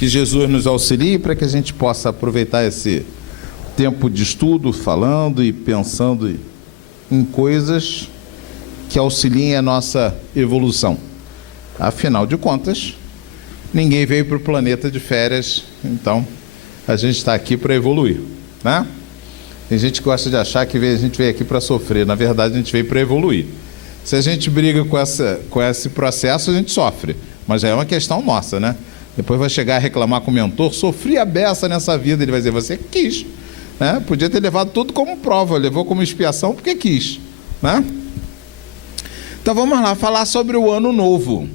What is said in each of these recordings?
Que Jesus nos auxilie para que a gente possa aproveitar esse tempo de estudo, falando e pensando em coisas que auxiliem a nossa evolução. Afinal de contas, ninguém veio para o planeta de férias, então a gente está aqui para evoluir, né? Tem gente que gosta de achar que a gente veio aqui para sofrer. Na verdade, a gente veio para evoluir. Se a gente briga com esse processo, a gente sofre. Mas já é uma questão nossa, né? Depois vai chegar a reclamar com o mentor, sofri a beça nessa vida. Ele vai dizer, você quis, né? Podia ter levado tudo como prova, levou como expiação porque quis, né? Então vamos lá, falar sobre o ano novo,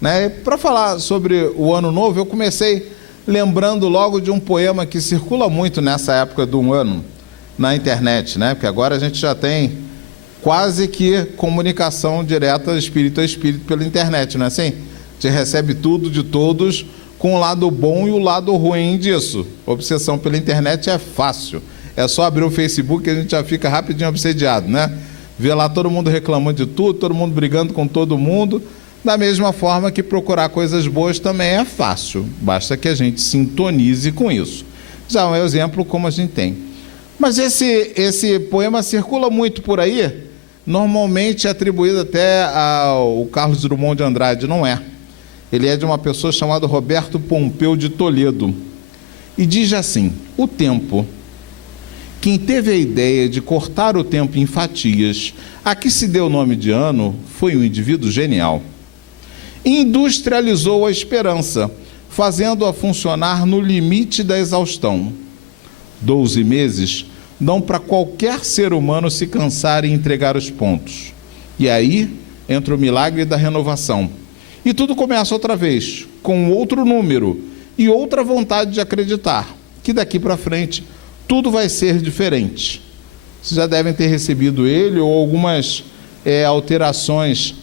né? Para falar sobre o ano novo, eu comecei lembrando logo de um poema que circula muito nessa época do ano na internet, né? Porque agora a gente já tem quase que comunicação direta espírito a espírito pela internet, não é assim? A gente recebe tudo de todos com o lado bom e o lado ruim disso. Obsessão pela internet é fácil. É só abrir o Facebook que a gente já fica rapidinho obsediado, né? Vê lá todo mundo reclamando de tudo, todo mundo brigando com todo mundo. Da mesma forma que procurar coisas boas também é fácil. Basta que a gente sintonize com isso. Já é um exemplo como a gente tem. Mas esse poema circula muito por aí, normalmente é atribuído até ao Carlos Drummond de Andrade, não é. Ele é de uma pessoa chamada Roberto Pompeu de Toledo. E diz assim, o tempo. Quem teve a ideia de cortar o tempo em fatias, a que se deu o nome de ano, foi um indivíduo genial. Industrializou a esperança, fazendo-a funcionar no limite da exaustão. 12 meses dão para qualquer ser humano se cansar e entregar os pontos. E aí entra o milagre da renovação. E tudo começa outra vez, com outro número e outra vontade de acreditar, que daqui para frente tudo vai ser diferente. Vocês já devem ter recebido ele ou algumas alterações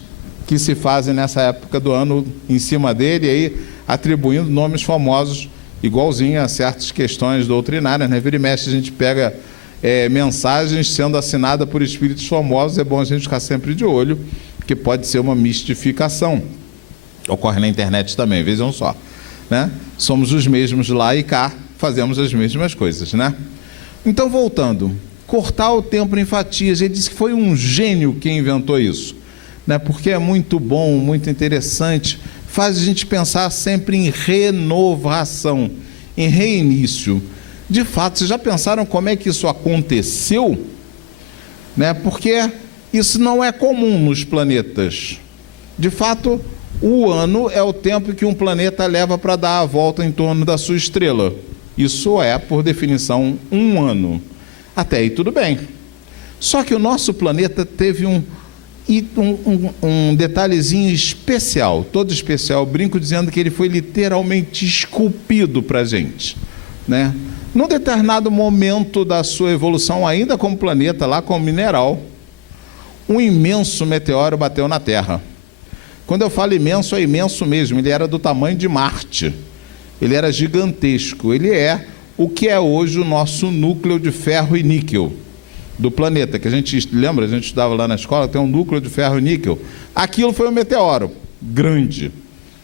que se fazem nessa época do ano em cima dele, aí atribuindo nomes famosos, igualzinho a certas questões doutrinárias, né? Vira e mexe a gente pega mensagens sendo assinadas por espíritos famosos, é bom a gente ficar sempre de olho, porque pode ser uma mistificação. Ocorre na internet também, vejam só, né? Somos os mesmos lá e cá, fazemos as mesmas coisas, né? Então, voltando, cortar o tempo em fatias, ele disse que foi um gênio quem inventou isso, né? Porque é muito bom, muito interessante, faz a gente pensar sempre em renovação, em reinício. De fato, vocês já pensaram como é que isso aconteceu? Né? Porque isso não é comum nos planetas. De fato, o ano é o tempo que um planeta leva para dar a volta em torno da sua estrela. Isso é, por definição, um ano. Até aí tudo bem. Só que o nosso planeta teve um detalhezinho especial, todo especial. Eu brinco dizendo que ele foi literalmente esculpido para a gente, né? Num determinado momento da sua evolução, ainda como planeta, lá como mineral, um imenso meteoro bateu na Terra. Quando eu falo imenso, é imenso mesmo. Ele era do tamanho de Marte. Ele era gigantesco. Ele é o que é hoje o nosso núcleo de ferro e níquel do planeta, que a gente lembra, a gente estudava lá na escola, tem um núcleo de ferro e níquel. Aquilo foi um meteoro grande,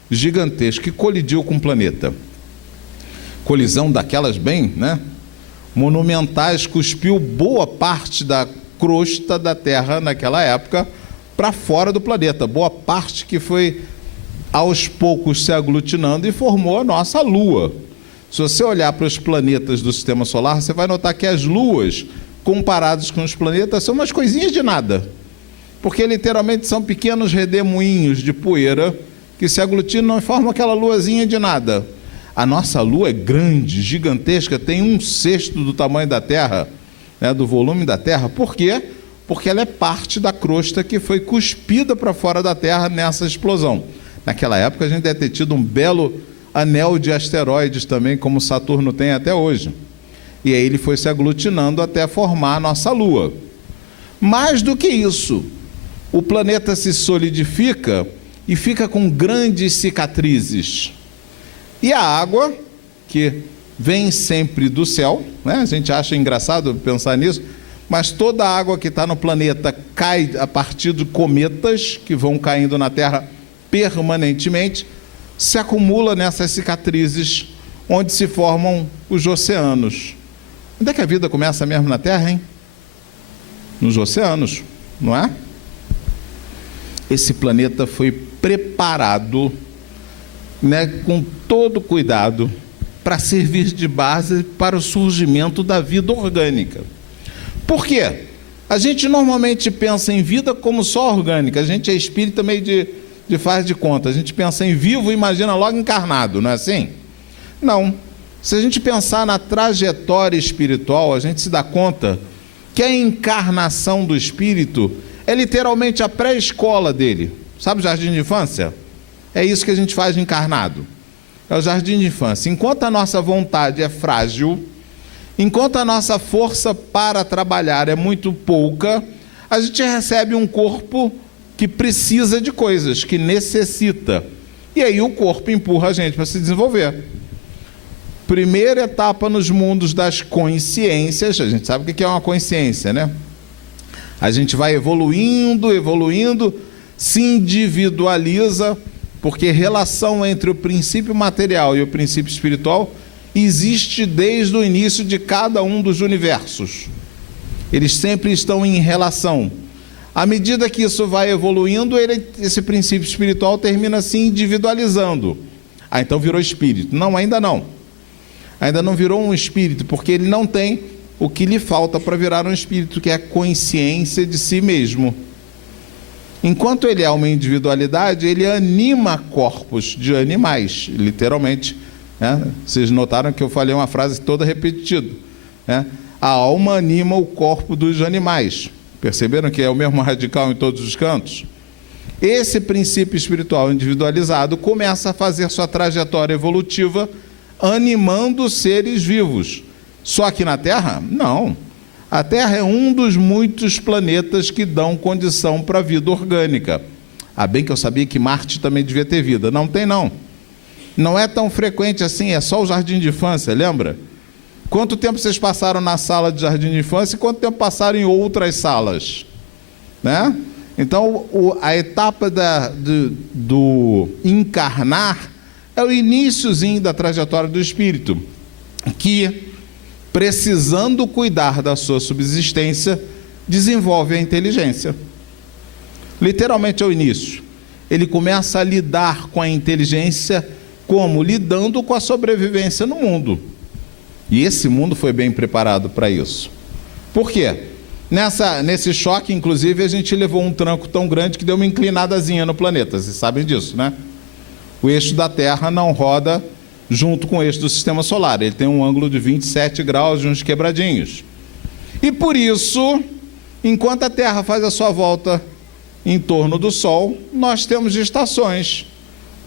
gigantesco, que colidiu com o planeta. Colisão daquelas bem, né? Monumentais, cuspiu boa parte da crosta da Terra naquela época para fora do planeta. Boa parte que foi aos poucos se aglutinando e formou a nossa Lua. Se você olhar para os planetas do Sistema Solar, você vai notar que as luas, comparadas com os planetas, são umas coisinhas de nada. Porque literalmente são pequenos redemoinhos de poeira que se aglutinam e formam aquela luazinha de nada. A nossa Lua é grande, gigantesca, tem 1/6 do tamanho da Terra, né, do volume da Terra. Por quê? Porque ela é parte da crosta que foi cuspida para fora da Terra nessa explosão. Naquela época a gente deve ter tido um belo anel de asteroides também, como Saturno tem até hoje. E aí ele foi se aglutinando até formar a nossa Lua. Mais do que isso, o planeta se solidifica e fica com grandes cicatrizes. E a água, que vem sempre do céu, né? A gente acha engraçado pensar nisso, mas toda a água que está no planeta cai a partir de cometas que vão caindo na Terra permanentemente. se acumula nessas cicatrizes onde se formam os oceanos. Onde é que a vida começa mesmo na Terra, hein? Nos oceanos, não é? Esse planeta foi preparado, né, com todo cuidado para servir de base para o surgimento da vida orgânica. Por quê? A gente normalmente pensa em vida como só orgânica. A gente é espírita meio de faz de conta. A gente pensa em vivo e imagina logo encarnado, não é assim? Não. Se a gente pensar na trajetória espiritual, a gente se dá conta que a encarnação do espírito é literalmente a pré-escola dele. Sabe o jardim de infância? É isso que a gente faz de encarnado. É o jardim de infância. Enquanto a nossa vontade é frágil, enquanto a nossa força para trabalhar é muito pouca, a gente recebe um corpo que precisa de coisas, que necessita. E aí o corpo empurra a gente para se desenvolver. Primeira etapa nos mundos das consciências, a gente sabe o que é uma consciência, né? A gente vai evoluindo, se individualiza, porque relação entre o princípio material e o princípio espiritual existe desde o início de cada um dos universos. Eles sempre estão em relação. À medida que isso vai evoluindo, esse princípio espiritual termina se individualizando. Ah, então virou espírito. Não, ainda não. Ainda não virou um espírito, porque ele não tem o que lhe falta para virar um espírito, que é a consciência de si mesmo. Enquanto ele é uma individualidade, ele anima corpos de animais, literalmente. Né? Vocês notaram que eu falei uma frase toda repetida. Né? A alma anima o corpo dos animais. Perceberam que é o mesmo radical em todos os cantos? Esse princípio espiritual individualizado começa a fazer sua trajetória evolutiva animando seres vivos. Só que na Terra? Não. A Terra é um dos muitos planetas que dão condição para a vida orgânica. Ah, bem que eu sabia que Marte também devia ter vida. Não tem, não. Não é tão frequente assim, é só o jardim de infância, lembra? Quanto tempo vocês passaram na sala de jardim de infância e quanto tempo passaram em outras salas? Né? Então, a etapa do encarnar é o iniciozinho da trajetória do espírito, que, precisando cuidar da sua subsistência, desenvolve a inteligência. Literalmente é o início. Ele começa a lidar com a inteligência como? Lidando com a sobrevivência no mundo. E esse mundo foi bem preparado para isso. Por quê? Nesse choque, inclusive, a gente levou um tranco tão grande que deu uma inclinadazinha no planeta. Vocês sabem disso, né? O eixo da Terra não roda junto com o eixo do Sistema Solar. Ele tem um ângulo de 27 graus de uns quebradinhos. E por isso, enquanto a Terra faz a sua volta em torno do Sol, nós temos estações.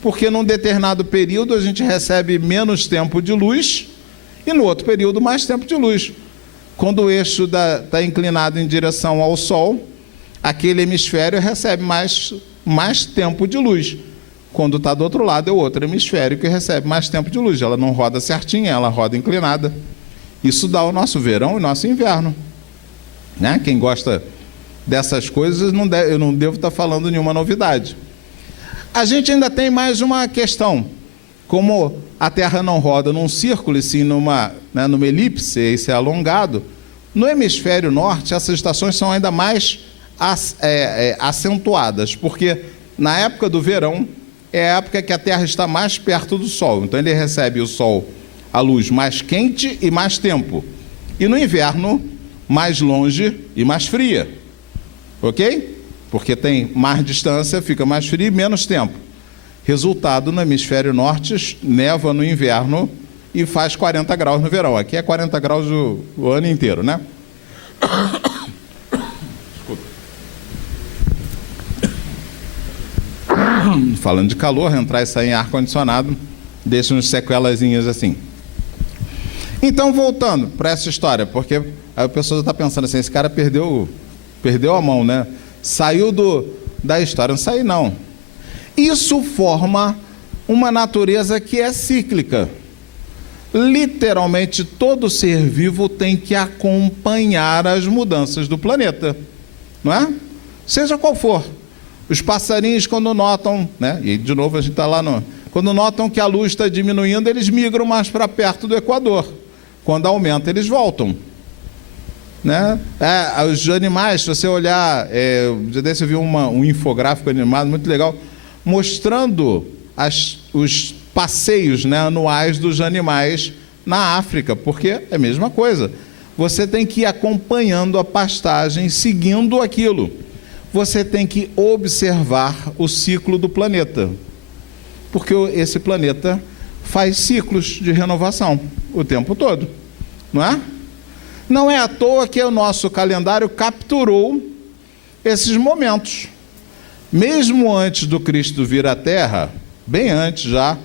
Porque num determinado período a gente recebe menos tempo de luz e no outro período mais tempo de luz. Quando o eixo está inclinado em direção ao Sol, aquele hemisfério recebe mais tempo de luz. Quando está do outro lado, é o outro hemisfério que recebe mais tempo de luz. Ela não roda certinha, ela roda inclinada. Isso dá o nosso verão e o nosso inverno. Né? Quem gosta dessas coisas, eu não devo estar falando nenhuma novidade. A gente ainda tem mais uma questão. Como a Terra não roda num círculo, e sim numa elipse, esse é alongado, no hemisfério norte, essas estações são ainda mais acentuadas, porque na época do verão, é a época que a Terra está mais perto do Sol. Então ele recebe o Sol, a luz mais quente e mais tempo. E no inverno, mais longe e mais fria. Ok? Porque tem mais distância, fica mais frio e menos tempo. Resultado, no hemisfério norte, neva no inverno e faz 40 graus no verão. Aqui é 40 graus o ano inteiro, né? Falando de calor, entrar e sair em ar-condicionado deixa uns sequelazinhas assim. Então, voltando para essa história, porque aí a pessoa está pensando assim, esse cara perdeu a mão, né? Saiu da história. Não saiu, não. Isso forma uma natureza que é cíclica. Literalmente, todo ser vivo tem que acompanhar as mudanças do planeta. Não é? Seja qual for. Os passarinhos, quando notam, né? E de novo a gente está lá Quando notam que a luz está diminuindo, eles migram mais para perto do Equador. Quando aumenta, eles voltam. Né? Os animais, se você olhar, já desse eu vi um infográfico animado muito legal, mostrando os passeios, né, anuais dos animais na África, porque é a mesma coisa. Você tem que ir acompanhando a pastagem, seguindo aquilo. Você tem que observar o ciclo do planeta, porque esse planeta faz ciclos de renovação o tempo todo, não é? Não é à toa que o nosso calendário capturou esses momentos. Mesmo antes do Cristo vir à Terra, bem antes já,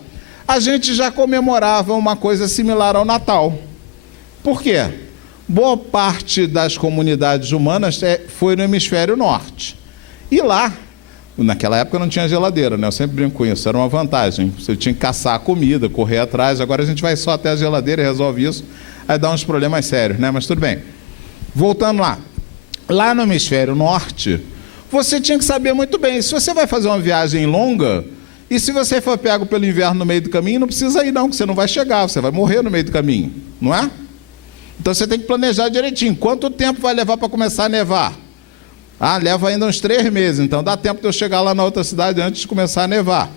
a gente já comemorava uma coisa similar ao Natal. Por quê? Boa parte das comunidades humanas foi no hemisfério norte. E lá, naquela época não tinha geladeira, né? Eu sempre brinco com isso, era uma vantagem. Você tinha que caçar a comida, correr atrás. Agora a gente vai só até a geladeira e resolve isso. Aí dá uns problemas sérios, né? Mas tudo bem. Voltando lá. Lá no hemisfério norte, você tinha que saber muito bem. Se você vai fazer uma viagem longa, e se você for pego pelo inverno no meio do caminho, não precisa ir não, que você não vai chegar, você vai morrer no meio do caminho, não é? Então você tem que planejar direitinho. Quanto tempo vai levar para começar a nevar? Leva ainda uns 3 meses, então dá tempo de eu chegar lá na outra cidade antes de começar a nevar.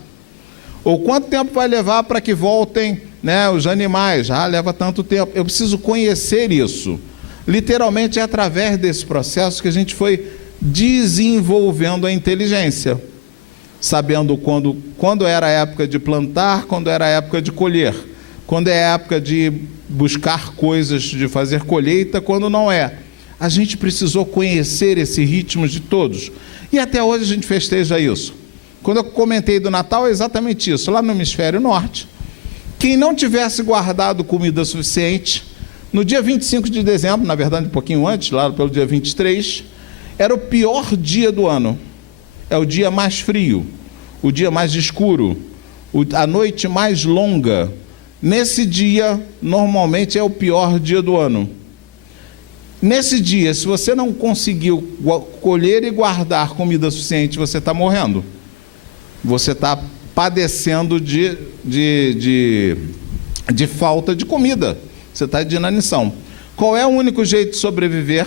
Ou quanto tempo vai levar para que voltem, né, os animais? Leva tanto tempo. Eu preciso conhecer isso. Literalmente é através desse processo que a gente foi desenvolvendo a inteligência. Sabendo quando era a época de plantar, quando era a época de colher. Quando é a época de buscar coisas, de fazer colheita, quando não é. A gente precisou conhecer esse ritmo de todos. E até hoje a gente festeja isso. Quando eu comentei do Natal, é exatamente isso. Lá no hemisfério norte, quem não tivesse guardado comida suficiente, no dia 25 de dezembro, na verdade um pouquinho antes, lá pelo dia 23, era o pior dia do ano. É o dia mais frio, o dia mais escuro, a noite mais longa. Nesse dia, normalmente é o pior dia do ano. Nesse dia, se você não conseguiu colher e guardar comida suficiente, você está morrendo. Você está padecendo de falta de comida. Você está de inanição. Qual é o único jeito de sobreviver?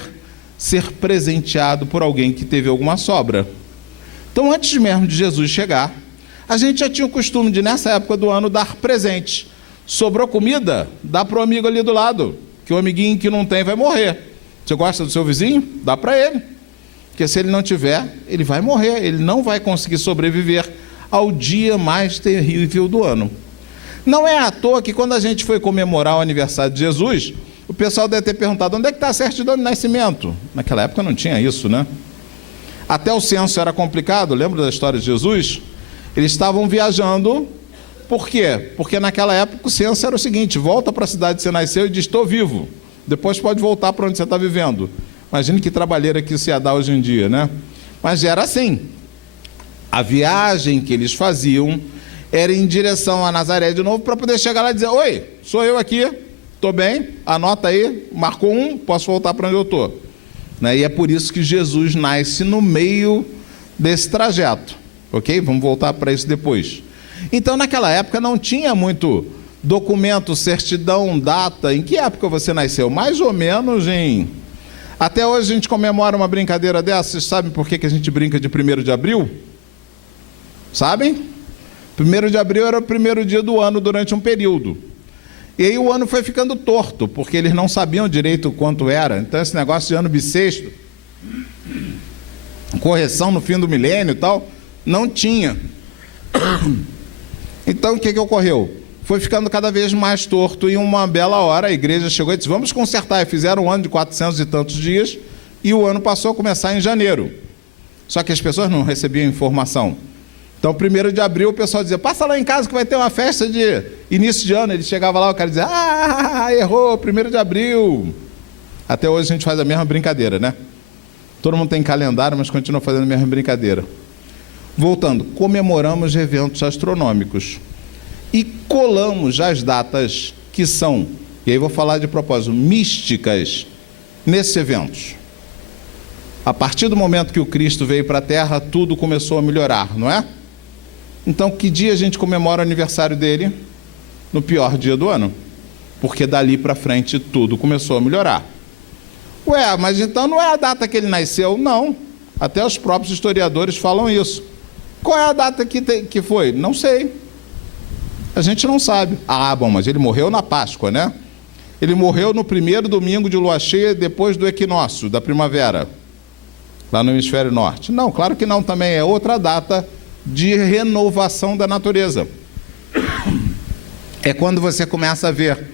Ser presenteado por alguém que teve alguma sobra. Então, antes mesmo de Jesus chegar, a gente já tinha o costume de, nessa época do ano, dar presente. Sobrou comida? Dá para o amigo ali do lado, que o amiguinho que não tem vai morrer. Você gosta do seu vizinho? Dá para ele. Porque se ele não tiver, ele vai morrer. Ele não vai conseguir sobreviver ao dia mais terrível do ano. Não é à toa que quando a gente foi comemorar o aniversário de Jesus, o pessoal deve ter perguntado, onde é que está a certidão de nascimento? Naquela época não tinha isso, né? Até o censo era complicado, lembra da história de Jesus? Eles estavam viajando, por quê? Porque naquela época o censo era o seguinte, volta para a cidade que você nasceu e diz, estou vivo. Depois pode voltar para onde você está vivendo. Imagine que trabalheira que isso ia dar hoje em dia, né? Mas era assim. A viagem que eles faziam era em direção a Nazaré de novo, para poder chegar lá e dizer, oi, sou eu aqui, estou bem, anota aí, marcou 1, posso voltar para onde eu estou. Né? E é por isso que Jesus nasce no meio desse trajeto. Ok? Vamos voltar para isso depois. Então, naquela época não tinha muito documento, certidão, data. Em que época você nasceu? Mais ou menos em... Até hoje a gente comemora uma brincadeira dessa. Vocês sabem por que a gente brinca de 1º de abril? Sabem? 1º de abril era o primeiro dia do ano durante um período. E aí o ano foi ficando torto, porque eles não sabiam direito quanto era. Então esse negócio de ano bissexto, correção no fim do milênio e tal, não tinha. Então o que ocorreu? Foi ficando cada vez mais torto, e uma bela hora a igreja chegou e disse, vamos consertar. E fizeram um ano de 400 e tantos dias, e o ano passou a começar em janeiro. Só que as pessoas não recebiam informação. Então, 1º de abril, o pessoal dizia, passa lá em casa que vai ter uma festa de início de ano. Ele chegava lá, o cara dizia, errou, 1º de abril. Até hoje a gente faz a mesma brincadeira, né? Todo mundo tem calendário, mas continua fazendo a mesma brincadeira. Voltando, comemoramos eventos astronômicos e colamos as datas que são, e aí vou falar de propósito, místicas nesses eventos. A partir do momento que o Cristo veio para a Terra, tudo começou a melhorar, não é? Então, que dia a gente comemora o aniversário dele? No pior dia do ano. Porque dali para frente tudo começou a melhorar. Ué, mas então não é a data que ele nasceu? Não. Até os próprios historiadores falam isso. Qual é a data que foi? Não sei. A gente não sabe. Ah, bom, mas ele morreu na Páscoa, né? Ele morreu no primeiro domingo de lua cheia, depois do equinócio, da primavera, lá no hemisfério norte. Não, claro que não também. É outra data de renovação da natureza. É quando você começa a ver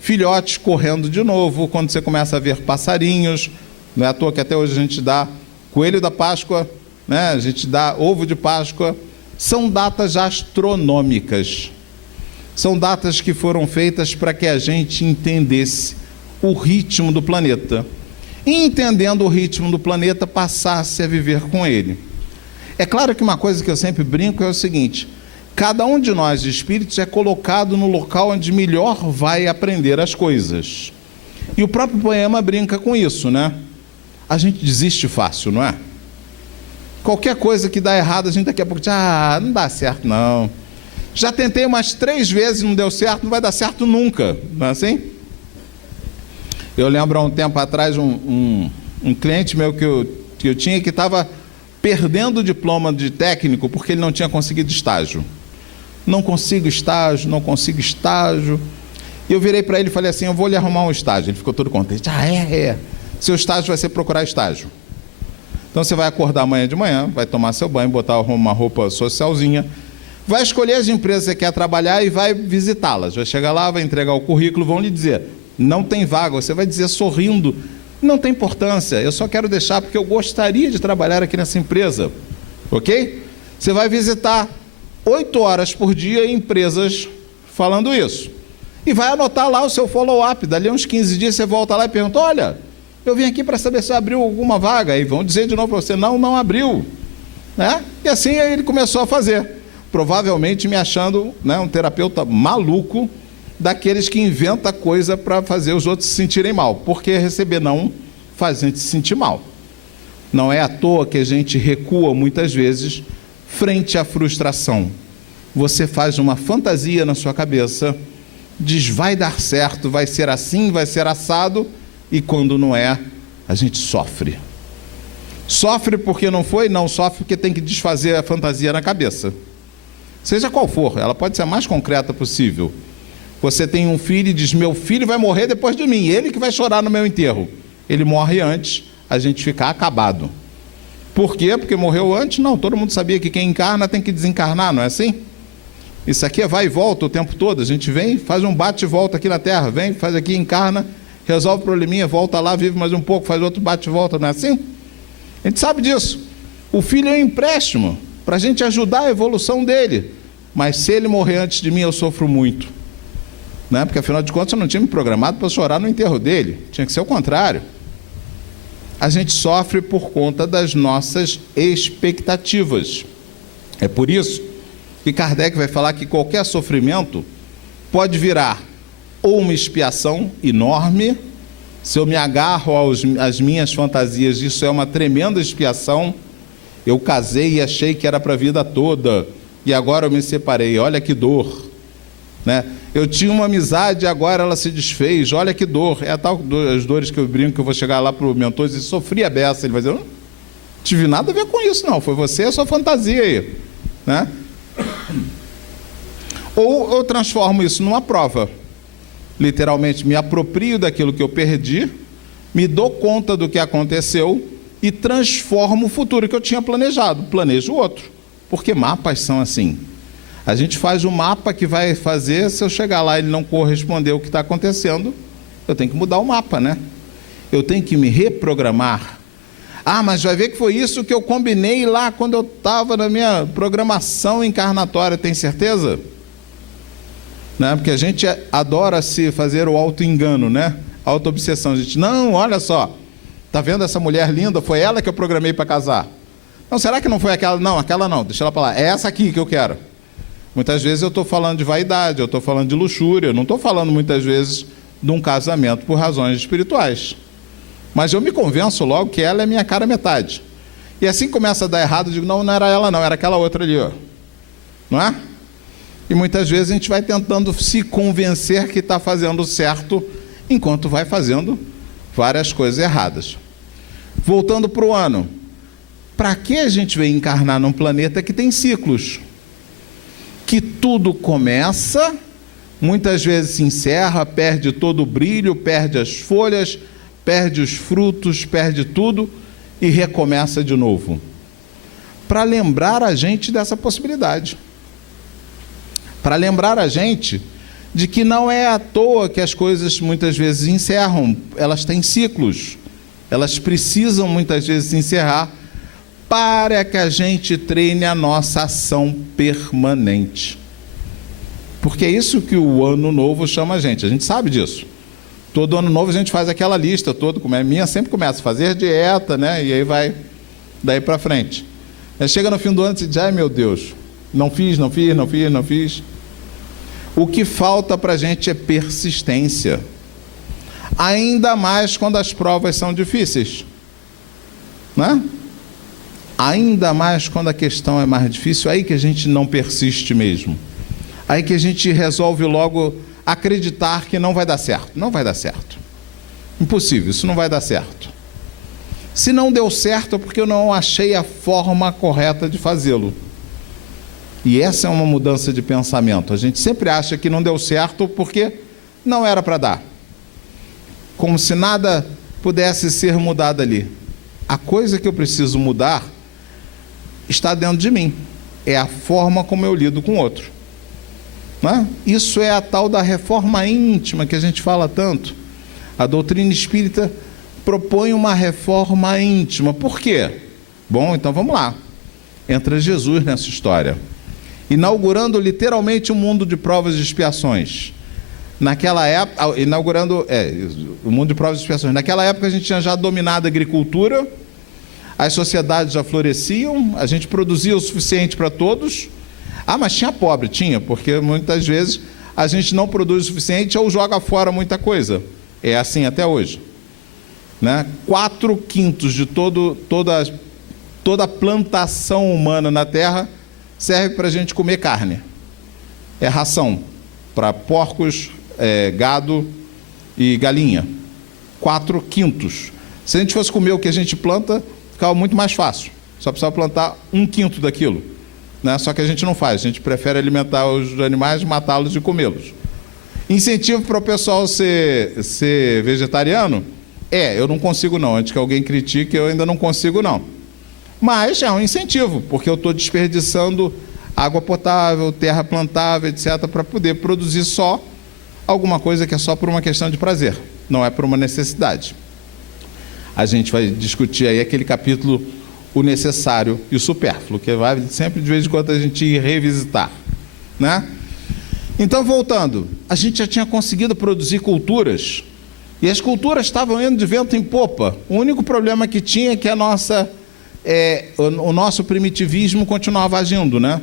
filhotes correndo de novo, quando você começa a ver passarinhos. Não é à toa que até hoje a gente dá coelho da Páscoa, né? A gente dá ovo de Páscoa. São datas astronômicas. São datas que foram feitas para que a gente entendesse o ritmo do planeta. E entendendo o ritmo do planeta, passasse a viver com ele. É claro que uma coisa que eu sempre brinco é o seguinte: cada um de nós, espíritos, é colocado no local onde melhor vai aprender as coisas. E o próprio poema brinca com isso, né? A gente desiste fácil, não é? Qualquer coisa que dá errado, a gente daqui a pouco diz: ah, não dá certo não. Já tentei umas 3 vezes, não deu certo, não vai dar certo nunca. Não é assim? Eu lembro há um tempo atrás um cliente meu que eu tinha que estava perdendo o diploma de técnico porque ele não tinha conseguido estágio. Não consigo estágio. E eu virei para ele e falei assim: eu vou lhe arrumar um estágio. Ele ficou todo contente. Ah, é. Seu estágio vai ser procurar estágio. Então você vai acordar amanhã de manhã, vai tomar seu banho, botar uma roupa socialzinha, vai escolher as empresas que você quer trabalhar e vai visitá-las. Vai chegar lá, vai entregar o currículo, vão lhe dizer: não tem vaga. Você vai dizer sorrindo: não tem importância, eu só quero deixar porque eu gostaria de trabalhar aqui nessa empresa. Ok? Você vai visitar 8 horas por dia empresas falando isso. E vai anotar lá o seu follow-up. Dali a uns 15 dias você volta lá e pergunta: olha, eu vim aqui para saber se abriu alguma vaga. E vão dizer de novo para você: não abriu. Né? E assim ele começou a fazer. Provavelmente me achando, né, um terapeuta maluco, daqueles que inventa coisa para fazer os outros se sentirem mal. Porque receber não faz a gente se sentir mal. Não é à toa que a gente recua muitas vezes frente à frustração. Você faz uma fantasia na sua cabeça, diz: vai dar certo, vai ser assim, vai ser assado, e quando não é, a gente sofre. Sofre porque não foi? Não, sofre porque tem que desfazer a fantasia na cabeça. Seja qual for, ela pode ser a mais concreta possível. Você tem um filho e diz: meu filho vai morrer depois de mim, ele que vai chorar no meu enterro. Ele morre antes, a gente fica acabado. Por quê? Porque morreu antes? Não, todo mundo sabia que quem encarna tem que desencarnar, não é assim? Isso aqui é vai e volta o tempo todo. A gente vem, faz um bate e volta aqui na Terra, vem, faz aqui, encarna, resolve o probleminha, volta lá, vive mais um pouco, faz outro bate e volta, não é assim? A gente sabe disso. O filho é um empréstimo para a gente ajudar a evolução dele. Mas se ele morrer antes de mim, eu sofro muito. Né? Porque afinal de contas eu não tinha me programado para chorar no enterro dele. Tinha que ser o contrário. A gente sofre por conta das nossas expectativas. É por isso que Kardec vai falar que qualquer sofrimento pode virar ou uma expiação enorme. Se eu me agarro às minhas fantasias, isso é uma tremenda expiação. Eu casei e achei que era para a vida toda, e agora eu me separei, olha que dor. Né? Eu tinha uma amizade e agora ela se desfez, olha que dor. É a tal as dores que eu brinco, que eu vou chegar lá para o mentor e dizer: sofri a beça. Ele vai dizer: não tive nada a ver com isso não, foi você e a sua fantasia aí. Né? Ou eu transformo isso numa prova. Literalmente me aproprio daquilo que eu perdi, me dou conta do que aconteceu e transformo o futuro que eu tinha planejado, planejo outro. Porque mapas são assim. A gente faz um mapa que vai fazer, se eu chegar lá e ele não corresponder ao que está acontecendo, eu tenho que mudar o mapa, né? Eu tenho que me reprogramar. Ah, mas vai ver que foi isso que eu combinei lá quando eu estava na minha programação encarnatória, tem certeza? Né? Porque a gente adora se fazer o auto-engano, né? Auto-obsessão. A gente: não, olha só, tá vendo essa mulher linda? Foi ela que eu programei para casar. Não, será que não foi aquela? Não, aquela não, deixa ela para lá. É essa aqui que eu quero. Muitas vezes eu estou falando de vaidade, eu estou falando de luxúria, eu não estou falando muitas vezes de um casamento por razões espirituais. Mas eu me convenço logo que ela é minha cara metade. E assim começa a dar errado, eu digo: não, não era ela não, era aquela outra ali, ó. não é? E muitas vezes a gente vai tentando se convencer que está fazendo certo, enquanto vai fazendo várias coisas erradas. Voltando para o ano, para que a gente veio encarnar num planeta que tem ciclos? Que tudo começa, muitas vezes se encerra, perde todo o brilho, perde as folhas, perde os frutos, perde tudo e recomeça de novo. Para lembrar a gente dessa possibilidade. Para lembrar a gente de que não é à toa que as coisas muitas vezes encerram, elas têm ciclos, elas precisam muitas vezes encerrar para que a gente treine a nossa ação permanente. Porque é isso que o ano novo chama a gente sabe disso. Todo ano novo a gente faz aquela lista toda, como é minha, sempre começa a fazer dieta, né? E aí vai daí para frente. Aí chega no fim do ano e diz, ai meu Deus, não fiz. O que falta para a gente é persistência. Ainda mais quando as provas são difíceis. Né? Ainda mais quando a questão é mais difícil, aí que a gente não persiste mesmo. Aí que a gente resolve logo acreditar que não vai dar certo. Não vai dar certo. Impossível, isso não vai dar certo. Se não deu certo é porque eu não achei a forma correta de fazê-lo. E essa é uma mudança de pensamento. A gente sempre acha que não deu certo porque não era para dar. Como se nada pudesse ser mudado ali. A coisa que eu preciso mudar está dentro de mim. É a forma como eu lido com o outro. Não é? Isso é a tal da reforma íntima que a gente fala tanto. A doutrina espírita propõe uma reforma íntima. Por quê? Bom, então vamos lá. Entra Jesus nessa história. Inaugurando literalmente um mundo de provas e expiações. Naquela época, o mundo de provas e expiações. Naquela época a gente tinha já dominado a agricultura, as sociedades já floresciam, a gente produzia o suficiente para todos. Ah, mas tinha pobre? Tinha, porque muitas vezes a gente não produz o suficiente ou joga fora muita coisa. É assim até hoje. Né? 4/5 de toda a plantação humana na Terra serve para a gente comer carne. É ração para porcos, gado e galinha. 4/5. Se a gente fosse comer o que a gente planta, ficava muito mais fácil. Só precisava plantar 1/5 daquilo. Né? Só que a gente não faz. A gente prefere alimentar os animais, matá-los e comê-los. Incentivo para o pessoal ser vegetariano? Eu não consigo não. Antes que alguém critique, eu ainda não consigo não. Mas é um incentivo, porque eu estou desperdiçando água potável, terra plantável, etc., para poder produzir só alguma coisa que é só por uma questão de prazer, não é por uma necessidade. A gente vai discutir aí aquele capítulo, o necessário e o supérfluo, que vai sempre de vez em quando a gente ir revisitar. Né? Então, voltando, a gente já tinha conseguido produzir culturas, e as culturas estavam indo de vento em popa. O único problema que tinha é que o nosso primitivismo continuava agindo, né?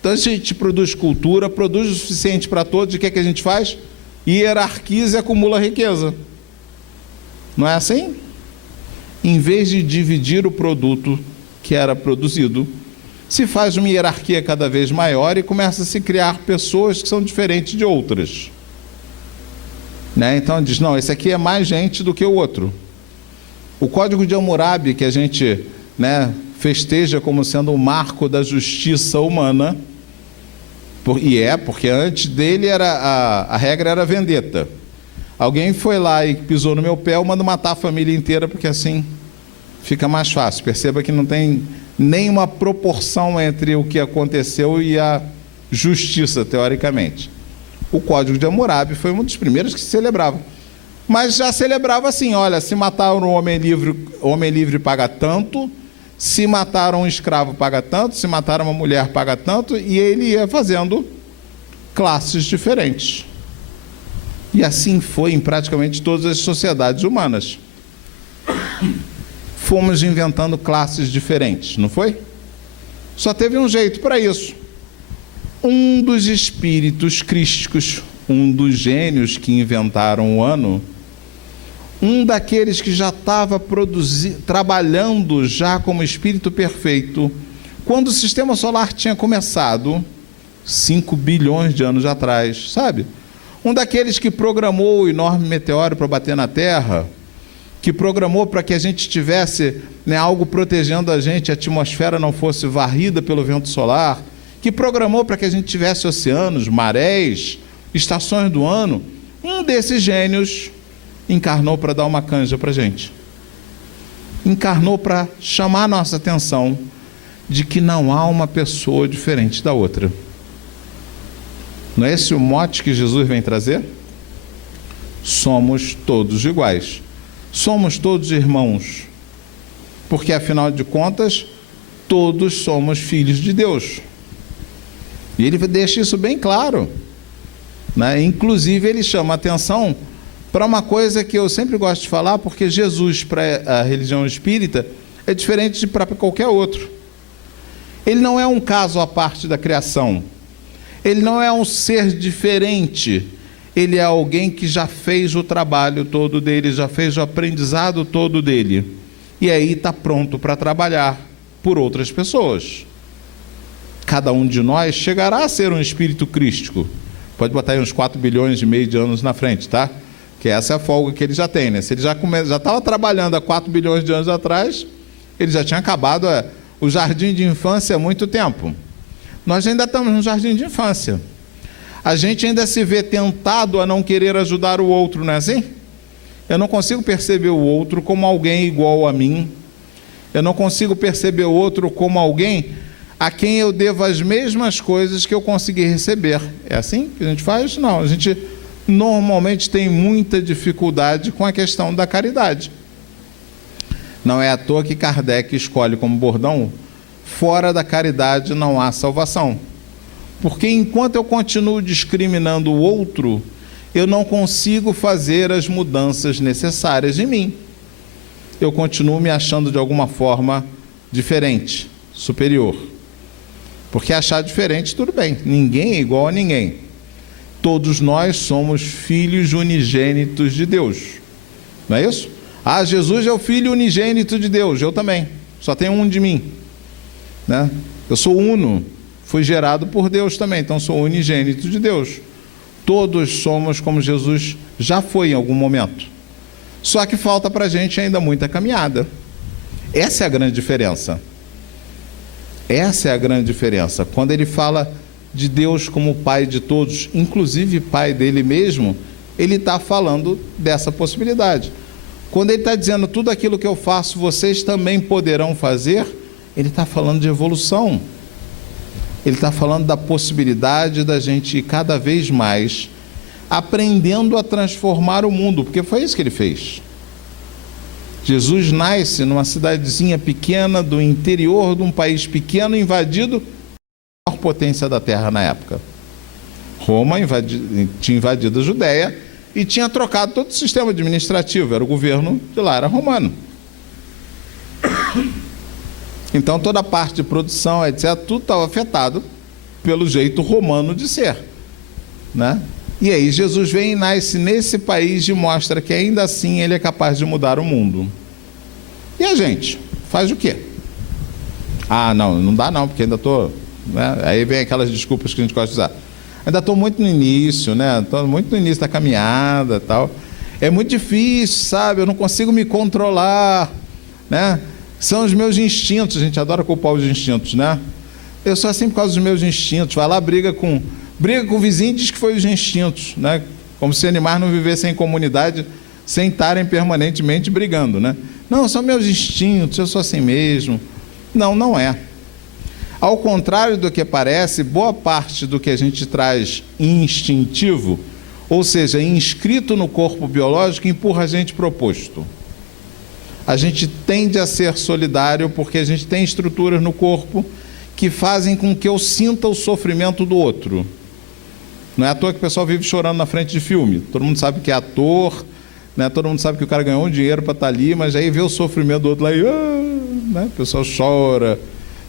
Então a gente produz cultura, produz o suficiente para todos, e o que é que a gente faz? Hierarquiza e acumula riqueza. Não é assim? Em vez de dividir o produto que era produzido, se faz uma hierarquia cada vez maior e começa a se criar pessoas que são diferentes de outras. Né? Então diz, não, esse aqui é mais gente do que o outro. O Código de Hammurabi, que a gente festeja como sendo o marco da justiça humana, porque antes dele a regra era vendetta. Alguém foi lá e pisou no meu pé, eu mando matar a família inteira, porque assim fica mais fácil. Perceba que não tem nenhuma proporção entre o que aconteceu e a justiça, teoricamente. O Código de Hammurabi foi um dos primeiros que se celebrava. Mas já celebrava assim, olha, se matar um homem livre paga tanto, se mataram um escravo paga tanto, se mataram uma mulher paga tanto, e ele ia fazendo classes diferentes. E assim foi em praticamente todas as sociedades humanas. Fomos inventando classes diferentes, não foi? Só teve um jeito para isso. Um dos espíritos crísticos, um dos gênios que inventaram o ano, um daqueles que já estava trabalhando já como espírito perfeito, quando o sistema solar tinha começado, 5 bilhões de anos atrás, sabe? Um daqueles que programou o enorme meteoro para bater na Terra, que programou para que a gente tivesse, né, algo protegendo a gente, a atmosfera não fosse varrida pelo vento solar, que programou para que a gente tivesse oceanos, marés, estações do ano. Um desses gênios encarnou para dar uma canja para a gente. Encarnou para chamar a nossa atenção de que não há uma pessoa diferente da outra. Não é esse o mote que Jesus vem trazer? Somos todos iguais. Somos todos irmãos. Porque, afinal de contas, todos somos filhos de Deus. E ele deixa isso bem claro, né? Inclusive, ele chama a atenção para uma coisa que eu sempre gosto de falar, porque Jesus, para a religião espírita, é diferente de para qualquer outro. Ele não é um caso à parte da criação. Ele não é um ser diferente. Ele é alguém que já fez o trabalho todo dele, já fez o aprendizado todo dele. E aí está pronto para trabalhar por outras pessoas. Cada um de nós chegará a ser um espírito crístico. Pode botar aí uns 4 bilhões e meio de anos na frente, tá? Que essa é a folga que ele já tem, né? Se ele já estava trabalhando há 4 bilhões de anos atrás, ele já tinha acabado o jardim de infância há muito tempo. Nós ainda estamos no jardim de infância. A gente ainda se vê tentado a não querer ajudar o outro, não é assim? Eu não consigo perceber o outro como alguém igual a mim. Eu não consigo perceber o outro como alguém a quem eu devo as mesmas coisas que eu consegui receber. É assim que a gente faz? Não, a gente normalmente tem muita dificuldade com a questão da caridade. Não é à toa que Kardec escolhe como bordão: fora da caridade não há salvação. Porque enquanto eu continuo discriminando o outro, eu não consigo fazer as mudanças necessárias em mim. Eu continuo me achando de alguma forma diferente, superior. Porque achar diferente, tudo bem, ninguém é igual a ninguém. Todos nós somos filhos unigênitos de Deus. Não é isso? Ah, Jesus é o filho unigênito de Deus, eu também. Só tem um de mim, né? Eu sou uno, fui gerado por Deus também, então sou unigênito de Deus. Todos somos como Jesus já foi em algum momento. Só que falta para a gente ainda muita caminhada. Essa é a grande diferença. Essa é a grande diferença. Quando ele fala de Deus como Pai de todos, inclusive Pai dele mesmo, ele está falando dessa possibilidade. Quando ele está dizendo tudo aquilo que eu faço, vocês também poderão fazer, ele está falando de evolução. Ele está falando da possibilidade da gente ir cada vez mais aprendendo a transformar o mundo, porque foi isso que ele fez. Jesus nasce numa cidadezinha pequena do interior de um país pequeno, invadido pela maior potência da terra na época. Roma tinha invadido a Judéia e tinha trocado todo o sistema administrativo, era o governo de lá, era romano. Então toda a parte de produção, etc., tudo estava afetado pelo jeito romano de ser, né? E aí Jesus vem e nasce nesse país e mostra que ainda assim ele é capaz de mudar o mundo. E a gente faz o quê? Ah, não dá não, porque ainda estou... né? Aí vem aquelas desculpas que a gente gosta de usar. Ainda estou muito no início, né? Estou muito no início da caminhada e tal. É muito difícil, sabe? Eu não consigo me controlar, né? São os meus instintos, a gente adora culpar os instintos, né? Eu sou assim por causa dos meus instintos. Vai lá, briga com o vizinho e diz que foi os instintos, né? Como se animais não vivessem em comunidade sem estarem permanentemente brigando, né? Não, são meus instintos, eu sou assim mesmo. Não, não é. Ao contrário do que parece, boa parte do que a gente traz instintivo, ou seja, inscrito no corpo biológico, empurra a gente para o oposto. A gente tende a ser solidário porque a gente tem estruturas no corpo que fazem com que eu sinta o sofrimento do outro. Não é à toa que o pessoal vive chorando na frente de filme. Todo mundo sabe que é ator, né? Todo mundo sabe que o cara ganhou um dinheiro para estar ali, mas aí vê o sofrimento do outro lá e né? O pessoal chora.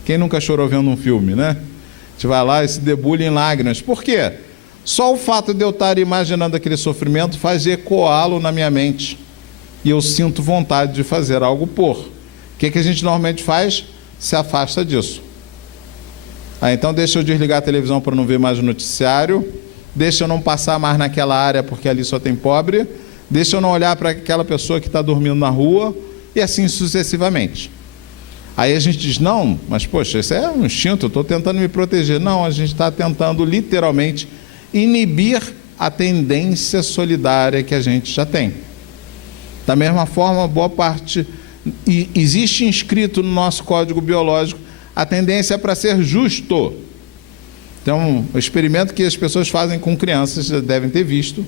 Quem nunca chorou vendo um filme, né? A gente vai lá e se debulha em lágrimas. Por quê? Só o fato de eu estar imaginando aquele sofrimento faz ecoá-lo na minha mente. E eu sinto vontade de fazer algo por. O que a gente normalmente faz? Se afasta disso. Então deixa eu desligar a televisão para não ver mais o noticiário, deixa eu não passar mais naquela área porque ali só tem pobre, deixa eu não olhar para aquela pessoa que está dormindo na rua, e assim sucessivamente. Aí a gente diz, não, mas poxa, isso é um instinto, eu estou tentando me proteger. Não, a gente está tentando literalmente inibir a tendência solidária que a gente já tem. Da mesma forma, boa parte, existe inscrito no nosso código biológico a tendência para ser justo. Então, o experimento que as pessoas fazem com crianças, já devem ter visto,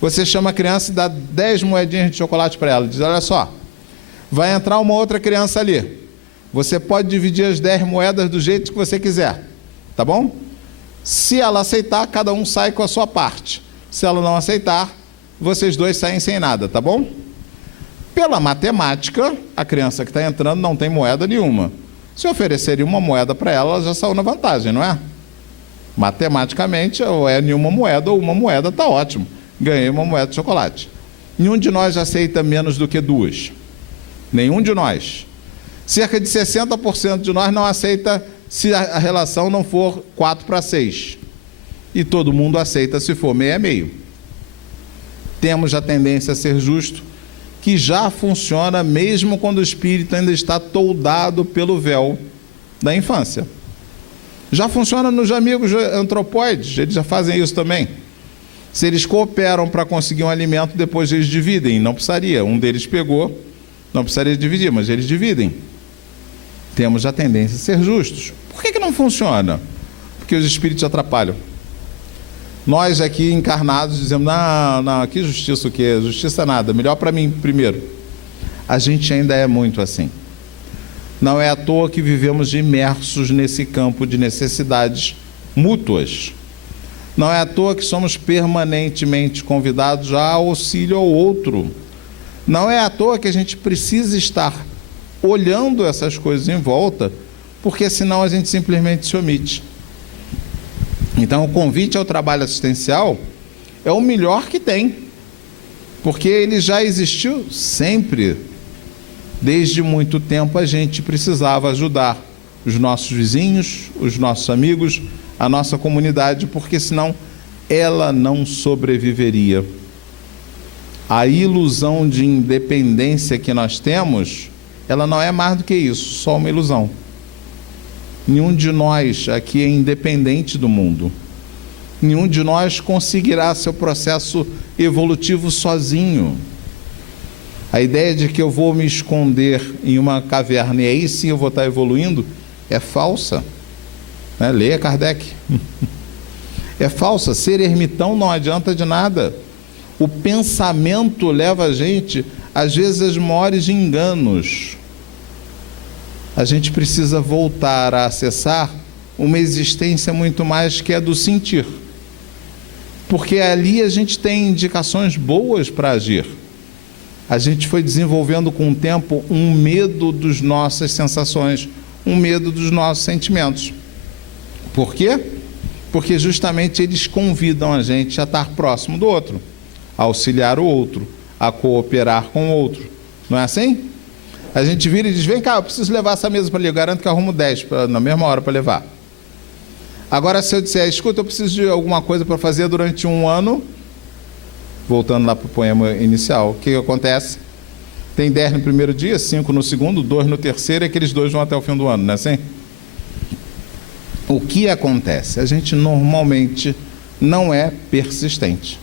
você chama a criança e dá 10 moedinhas de chocolate para ela, diz, olha só, vai entrar uma outra criança ali, você pode dividir as 10 moedas do jeito que você quiser, tá bom? Se ela aceitar, cada um sai com a sua parte. Se ela não aceitar, vocês dois saem sem nada, tá bom? Pela matemática, a criança que está entrando não tem moeda nenhuma. Se oferecerem uma moeda para ela, ela já saiu na vantagem, não é? Matematicamente, ou é nenhuma moeda ou uma moeda, está ótimo. Ganhei uma moeda de chocolate. Nenhum de nós aceita menos do que 2. Nenhum de nós. Cerca de 60% de nós não aceita se a relação não for 4:6. E todo mundo aceita se for 6:6. Temos a tendência a ser justo, que já funciona mesmo quando o espírito ainda está toldado pelo véu da infância. Já funciona nos amigos antropóides, eles já fazem isso também. Se eles cooperam para conseguir um alimento, depois eles dividem, não precisaria. Um deles pegou, não precisaria dividir, mas eles dividem. Temos a tendência a ser justos. Por que não funciona? Porque os espíritos atrapalham. Nós aqui encarnados dizemos, não, que justiça o quê? Justiça nada, melhor para mim primeiro. A gente ainda é muito assim. Não é à toa que vivemos imersos nesse campo de necessidades mútuas. Não é à toa que somos permanentemente convidados a auxílio ao outro. Não é à toa que a gente precisa estar olhando essas coisas em volta, porque senão a gente simplesmente se omite. Então, o convite ao trabalho assistencial é o melhor que tem, porque ele já existiu sempre. Desde muito tempo a gente precisava ajudar os nossos vizinhos, os nossos amigos, a nossa comunidade, porque senão ela não sobreviveria. A ilusão de independência que nós temos, ela não é mais do que isso, só uma ilusão. Nenhum de nós aqui é independente do mundo. Nenhum de nós conseguirá seu processo evolutivo sozinho. A ideia de que eu vou me esconder em uma caverna e aí sim eu vou estar evoluindo é falsa. Leia Kardec. É falsa. Ser ermitão não adianta de nada. O pensamento leva a gente, às vezes, aos maiores enganos. A gente precisa voltar a acessar uma existência muito mais que a do sentir. Porque ali a gente tem indicações boas para agir. A gente foi desenvolvendo com o tempo um medo das nossas sensações, um medo dos nossos sentimentos. Por quê? Porque justamente eles convidam a gente a estar próximo do outro, a auxiliar o outro, a cooperar com o outro. Não é assim? A gente vira e diz, vem cá, eu preciso levar essa mesa para ali, eu garanto que eu arrumo 10 na mesma hora para levar. Agora, se eu disser, escuta, eu preciso de alguma coisa para fazer durante 1 ano, voltando lá para o poema inicial, o que acontece? Tem 10 no primeiro dia, 5 no segundo, 2 no terceiro, e aqueles 2 vão até o fim do ano, não é assim? O que acontece? A gente normalmente não é persistente.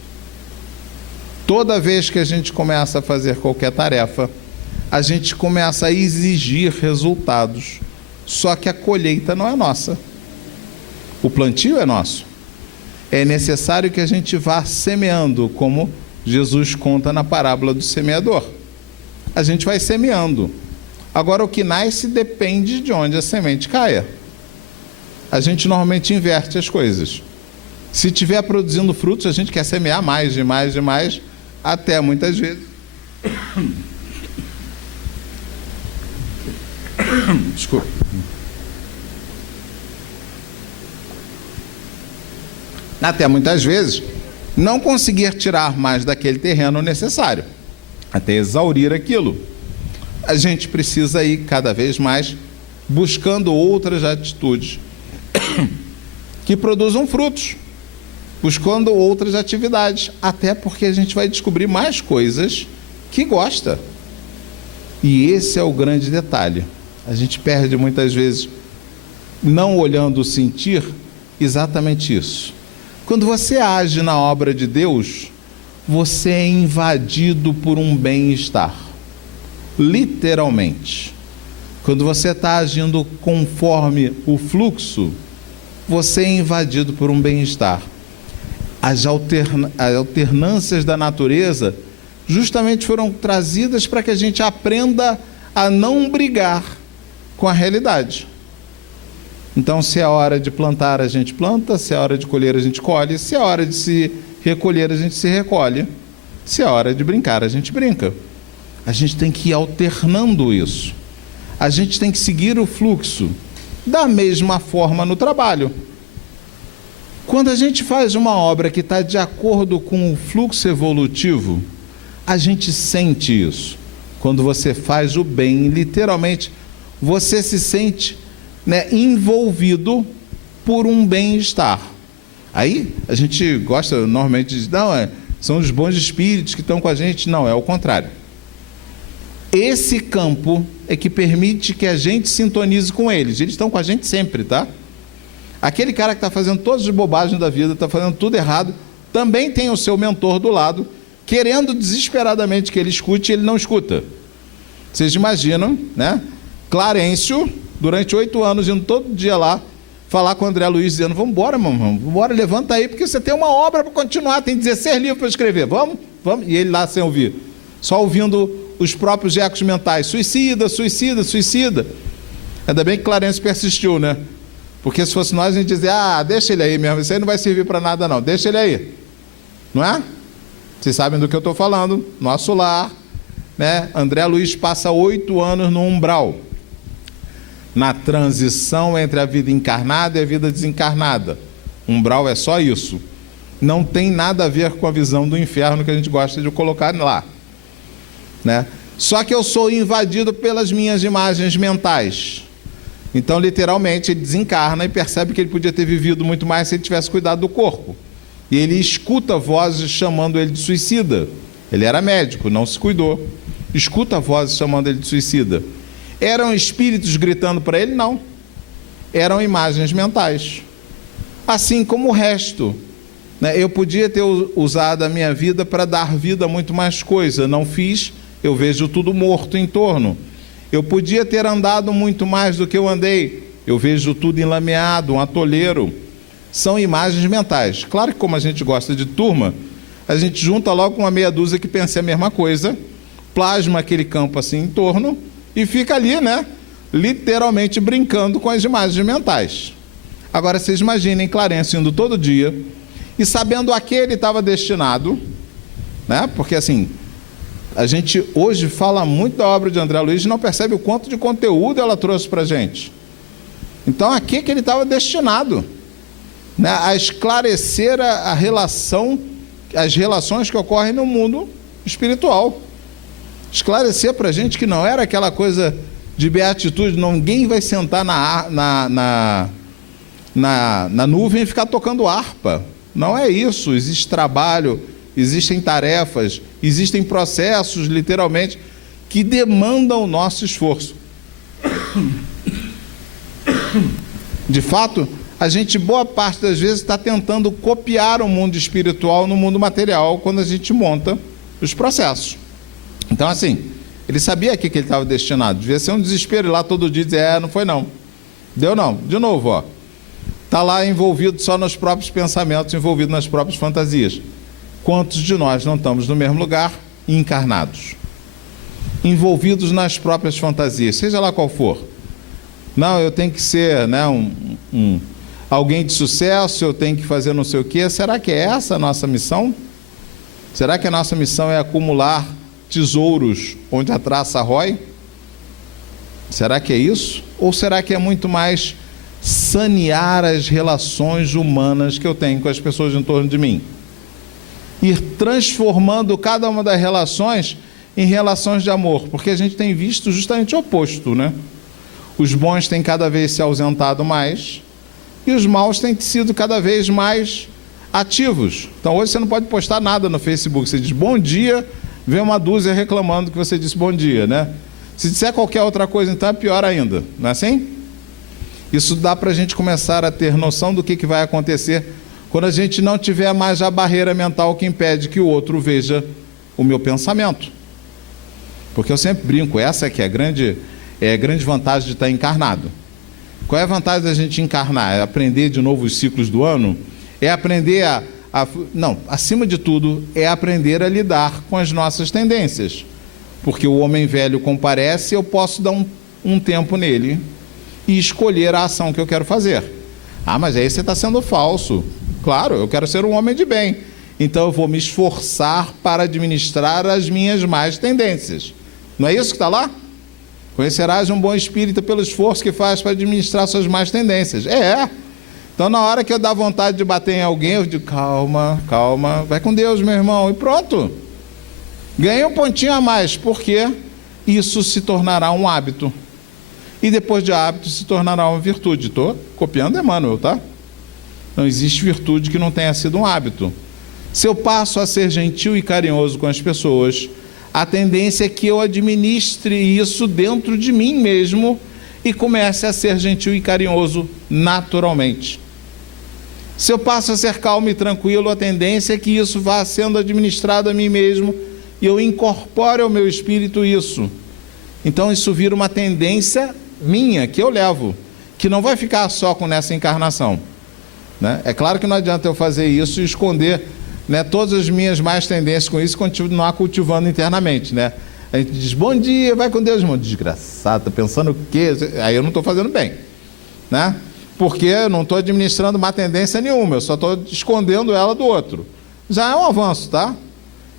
Toda vez que a gente começa a fazer qualquer tarefa, a gente começa a exigir resultados, só que a colheita não é nossa. O plantio é nosso. É necessário que a gente vá semeando, como Jesus conta na parábola do semeador. A gente vai semeando. Agora, o que nasce depende de onde a semente caia. A gente normalmente inverte as coisas. Se estiver produzindo frutos, a gente quer semear mais, demais, até muitas vezes... Desculpa. Até muitas vezes não conseguir tirar mais daquele terreno necessário, até exaurir aquilo. A gente precisa ir cada vez mais buscando outras atitudes que produzam frutos, buscando outras atividades, até porque a gente vai descobrir mais coisas que gosta. E esse é o grande detalhe. A gente perde muitas vezes, não olhando o sentir, exatamente isso. Quando você age na obra de Deus, você é invadido por um bem-estar. Literalmente. Quando você está agindo conforme o fluxo, você é invadido por um bem-estar. As alternâncias da natureza justamente foram trazidas para que a gente aprenda a não brigar com a realidade. Então, se é hora de plantar, a gente planta, se é hora de colher, a gente colhe, se é hora de se recolher, a gente se recolhe, se é hora de brincar, a gente brinca. A gente tem que ir alternando isso. A gente tem que seguir o fluxo da mesma forma no trabalho. Quando a gente faz uma obra que está de acordo com o fluxo evolutivo, a gente sente isso. Quando você faz o bem, literalmente, você se sente, envolvido por um bem-estar. Aí a gente gosta normalmente de dizer, não, são os bons espíritos que estão com a gente. Não, é o contrário. Esse campo é que permite que a gente sintonize com eles. Eles estão com a gente sempre, tá? Aquele cara que está fazendo todas as bobagens da vida, está fazendo tudo errado, também tem o seu mentor do lado, querendo desesperadamente que ele escute, e ele não escuta. Vocês imaginam, né? Clarencio, durante 8 anos, indo todo dia lá, falar com o André Luiz, dizendo, vamos embora, mamãe, vamos embora, levanta aí, porque você tem uma obra para continuar, tem 16 livros para escrever, vamos? E ele lá sem ouvir, só ouvindo os próprios ecos mentais, suicida, suicida, suicida. Ainda bem que Clarencio persistiu, né? Porque se fosse nós, a gente dizia, deixa ele aí mesmo, isso aí não vai servir para nada não, deixa ele aí. Não é? Vocês sabem do que eu estou falando, nosso lar, né? André Luiz passa 8 anos no umbral, na transição entre a vida encarnada e a vida desencarnada. Umbral é só isso. Não tem nada a ver com a visão do inferno que a gente gosta de colocar lá, né? Só que eu sou invadido pelas minhas imagens mentais. Então, literalmente, ele desencarna e percebe que ele podia ter vivido muito mais se ele tivesse cuidado do corpo. E ele escuta vozes chamando ele de suicida. Ele era médico, não se cuidou. Escuta vozes chamando ele de suicida. Eram espíritos gritando para ele? Não. Eram imagens mentais. Assim como o resto, né? Eu podia ter usado a minha vida para dar vida a muito mais coisa. Não fiz, eu vejo tudo morto em torno. Eu podia ter andado muito mais do que eu andei. Eu vejo tudo enlameado, um atoleiro. São imagens mentais. Claro que como a gente gosta de turma, a gente junta logo com uma meia dúzia que pensa a mesma coisa, plasma aquele campo assim em torno e fica ali, né? Literalmente brincando com as imagens mentais. Agora vocês imaginem Clarencio indo todo dia e sabendo a que ele estava destinado, né? Porque assim, a gente hoje fala muito da obra de André Luiz e não percebe o quanto de conteúdo ela trouxe para a gente. Então, a que ele estava destinado? Né? A esclarecer a relação, as relações que ocorrem no mundo espiritual. Esclarecer para a gente que não era aquela coisa de beatitude, ninguém vai sentar na nuvem e ficar tocando harpa. Não é isso, existe trabalho, existem tarefas, existem processos, literalmente, que demandam o nosso esforço. De fato, a gente, boa parte das vezes, está tentando copiar o mundo espiritual no mundo material quando a gente monta os processos. Então, assim, ele sabia a que ele estava destinado. Devia ser um desespero ir lá todo dia e dizer, não foi não. Deu não. De novo, ó. Está lá envolvido só nos próprios pensamentos, envolvido nas próprias fantasias. Quantos de nós não estamos no mesmo lugar, encarnados? Envolvidos nas próprias fantasias, seja lá qual for. Não, eu tenho que ser, né, alguém de sucesso, eu tenho que fazer não sei o quê. Será que é essa a nossa missão? Será que a nossa missão é acumular tesouros onde a traça rói? Será que é isso? Ou será que é muito mais sanear as relações humanas que eu tenho com as pessoas em torno de mim? Ir transformando cada uma das relações em relações de amor, porque a gente tem visto justamente o oposto, né? Os bons têm cada vez se ausentado mais, e os maus têm sido cada vez mais ativos. Então hoje você não pode postar nada no Facebook, você diz bom dia, vem uma dúzia reclamando que você disse bom dia, né? Se disser qualquer outra coisa, então é pior ainda, não é assim? Isso dá para a gente começar a ter noção do que vai acontecer quando a gente não tiver mais a barreira mental que impede que o outro veja o meu pensamento. Porque eu sempre brinco, essa que é a grande vantagem de estar encarnado. Qual é a vantagem da gente encarnar? É aprender de novo os ciclos do ano? É aprender não, acima de tudo, é aprender a lidar com as nossas tendências. Porque o homem velho comparece, eu posso dar um tempo nele e escolher a ação que eu quero fazer. Ah, mas aí você está sendo falso. Claro, eu quero ser um homem de bem. Então eu vou me esforçar para administrar as minhas más tendências. Não é isso que está lá? Conhecerás um bom espírito pelo esforço que faz para administrar suas más tendências. Então na hora que eu dar vontade de bater em alguém, eu digo, calma, calma, vai com Deus, meu irmão, e pronto. Ganhei um pontinho a mais, porque isso se tornará um hábito. E depois de hábito se tornará uma virtude. Estou copiando Emmanuel, tá? Não existe virtude que não tenha sido um hábito. Se eu passo a ser gentil e carinhoso com as pessoas, a tendência é que eu administre isso dentro de mim mesmo e comece a ser gentil e carinhoso naturalmente. Se eu passo a ser calmo e tranquilo, a tendência é que isso vá sendo administrado a mim mesmo e eu incorpore ao meu espírito isso. Então isso vira uma tendência minha, que eu levo, que não vai ficar só com nessa encarnação, né? É claro que não adianta eu fazer isso e esconder, né, todas as minhas más tendências com isso e continuar cultivando internamente, né? A gente diz, bom dia, vai com Deus, irmão. Desgraçado, está pensando o quê? Aí eu não estou fazendo bem, né? Porque eu não estou administrando má tendência nenhuma, eu só estou escondendo ela do outro. Já é um avanço, tá?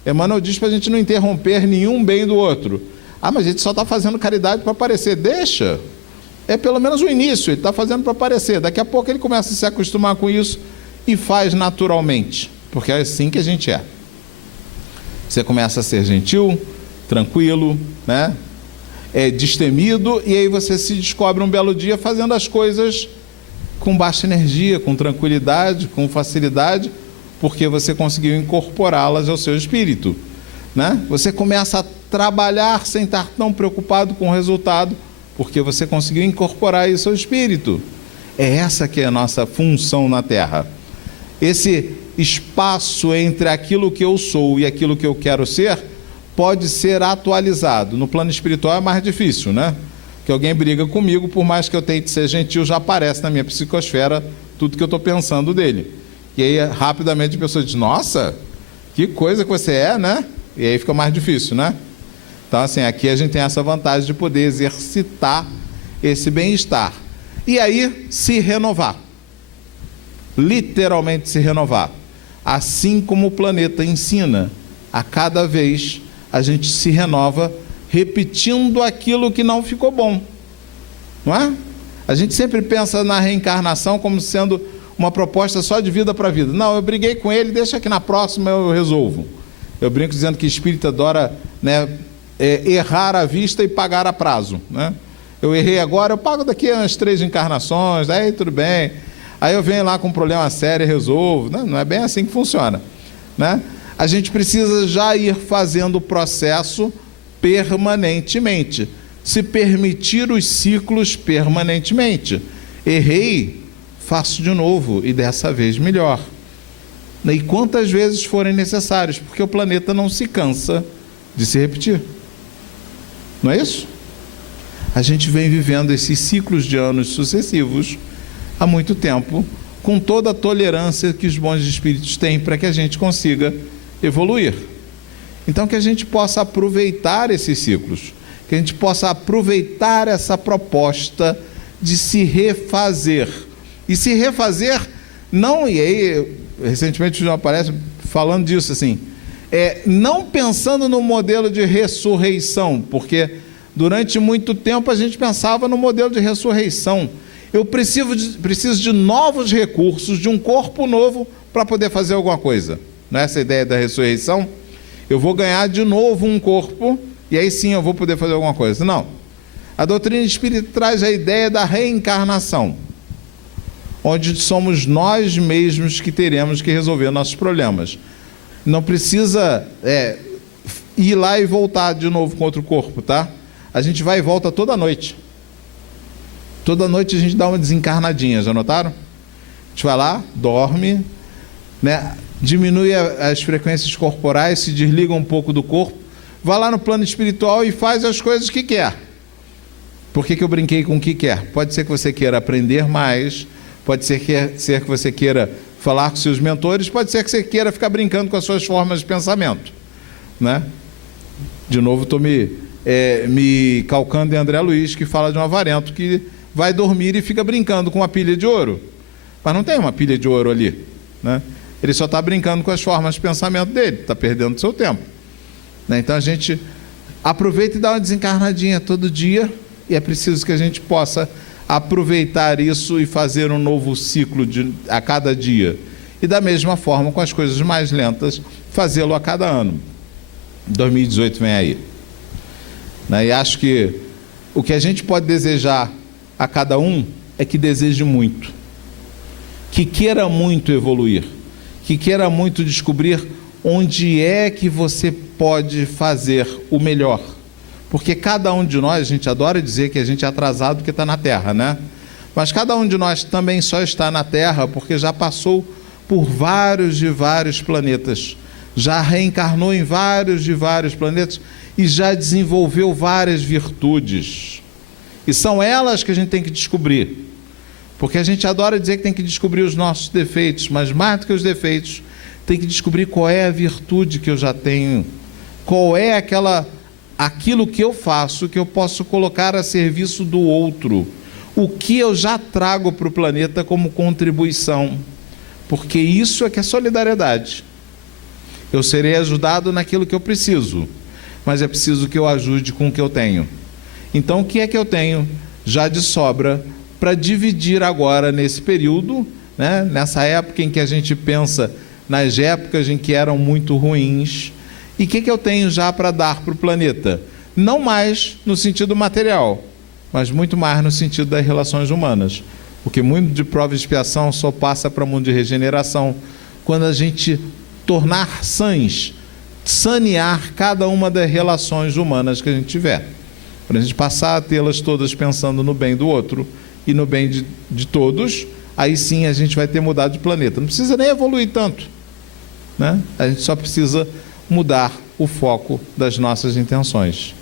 Emmanuel diz para a gente não interromper nenhum bem do outro. Ah, mas a gente só está fazendo caridade para aparecer. Deixa. É pelo menos o início, ele está fazendo para aparecer. Daqui a pouco ele começa a se acostumar com isso e faz naturalmente, porque é assim que a gente é. Você começa a ser gentil, tranquilo, né? Destemido, e aí você se descobre um belo dia fazendo as coisas com baixa energia, com tranquilidade, com facilidade, porque você conseguiu incorporá-las ao seu espírito, né? Você começa a trabalhar sem estar tão preocupado com o resultado, porque você conseguiu incorporar isso ao espírito. É essa que é a nossa função na Terra. Esse espaço entre aquilo que eu sou e aquilo que eu quero ser pode ser atualizado. No plano espiritual é mais difícil, né? Que alguém briga comigo, por mais que eu tente ser gentil, já aparece na minha psicosfera tudo que eu estou pensando dele. E aí rapidamente a pessoa diz, nossa, que coisa que você é, né? E aí fica mais difícil, né? Então assim, aqui a gente tem essa vantagem de poder exercitar esse bem-estar. E aí se renovar. Literalmente se renovar. Assim como o planeta ensina, a cada vez a gente se renova repetindo aquilo que não ficou bom, não é? A gente sempre pensa na reencarnação como sendo uma proposta só de vida para vida. Não, eu briguei com ele, deixa que na próxima eu resolvo. Eu brinco dizendo que espírita adora, né, errar à vista e pagar a prazo, né? Eu errei agora, eu pago daqui a umas 3 encarnações, aí tudo bem. Aí eu venho lá com um problema sério e resolvo. Não é bem assim que funciona, né? A gente precisa já ir fazendo o processo permanentemente, se permitir os ciclos permanentemente. Errei, faço de novo e dessa vez melhor. E quantas vezes forem necessárias, porque o planeta não se cansa de se repetir. Não é isso? A gente vem vivendo esses ciclos de anos sucessivos há muito tempo, com toda a tolerância que os bons espíritos têm para que a gente consiga evoluir. Então que a gente possa aproveitar esses ciclos, que a gente possa aproveitar essa proposta de se refazer. E se refazer, não, e aí recentemente o João aparece falando disso assim, não pensando no modelo de ressurreição, porque durante muito tempo a gente pensava no modelo de ressurreição. Eu preciso de novos recursos, de um corpo novo para poder fazer alguma coisa. Não é essa a ideia da ressurreição? Eu vou ganhar de novo um corpo e aí sim eu vou poder fazer alguma coisa. Não. A doutrina espírita traz a ideia da reencarnação. onde somos nós mesmos que teremos que resolver nossos problemas. Não precisa ir lá e voltar de novo com outro corpo, tá? A gente vai e volta toda noite. Toda noite a gente dá uma desencarnadinha, já notaram? A gente vai lá, dorme, né? Diminui as frequências corporais, se desliga um pouco do corpo, vai lá no plano espiritual e faz as coisas que quer. Por que eu brinquei com o que quer? Pode ser que você queira aprender mais, pode ser que você queira falar com seus mentores, pode ser que você queira ficar brincando com as suas formas de pensamento, né? De novo, estou me calcando em André Luiz, que fala de um avarento que vai dormir e fica brincando com uma pilha de ouro. Mas não tem uma pilha de ouro ali, né? Ele só está brincando com as formas de pensamento dele, está perdendo seu tempo, né? Então a gente aproveita e dá uma desencarnadinha todo dia, e é preciso que a gente possa aproveitar isso e fazer um novo ciclo a cada dia. E da mesma forma, com as coisas mais lentas, fazê-lo a cada ano. 2018 vem aí, né? E acho que o que a gente pode desejar a cada um é que deseje muito, que queira muito evoluir, que queira muito descobrir onde é que você pode fazer o melhor. Porque cada um de nós, a gente adora dizer que a gente é atrasado porque está na Terra, né? Mas cada um de nós também só está na Terra porque já passou por vários e vários planetas, já reencarnou em vários e vários planetas e já desenvolveu várias virtudes. E são elas que a gente tem que descobrir. Porque a gente adora dizer que tem que descobrir os nossos defeitos, mas mais do que os defeitos, tem que descobrir qual é a virtude que eu já tenho, qual é aquilo que eu faço, que eu posso colocar a serviço do outro, o que eu já trago para o planeta como contribuição, porque isso é que é solidariedade. Eu serei ajudado naquilo que eu preciso, mas é preciso que eu ajude com o que eu tenho. Então, o que é que eu tenho já de sobra para dividir agora nesse período, né? Nessa época em que a gente pensa nas épocas em que eram muito ruins, e o que eu tenho já para dar para o planeta? Não mais no sentido material, mas muito mais no sentido das relações humanas. Porque muito de prova e expiação só passa para o mundo de regeneração quando a gente tornar sãs, sanear cada uma das relações humanas que a gente tiver. Para a gente passar a tê-las todas pensando no bem do outro e no bem de todos, aí sim a gente vai ter mudado de planeta. Não precisa nem evoluir tanto, né? A gente só precisa mudar o foco das nossas intenções.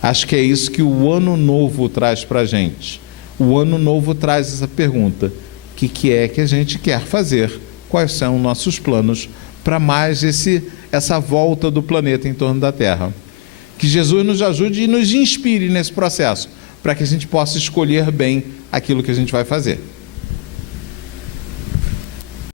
Acho que é isso que o Ano Novo traz para a gente. O Ano Novo traz essa pergunta: o que é que a gente quer fazer? Quais são nossos planos para mais essa volta do planeta em torno da Terra? Que Jesus nos ajude e nos inspire nesse processo, para que a gente possa escolher bem aquilo que a gente vai fazer.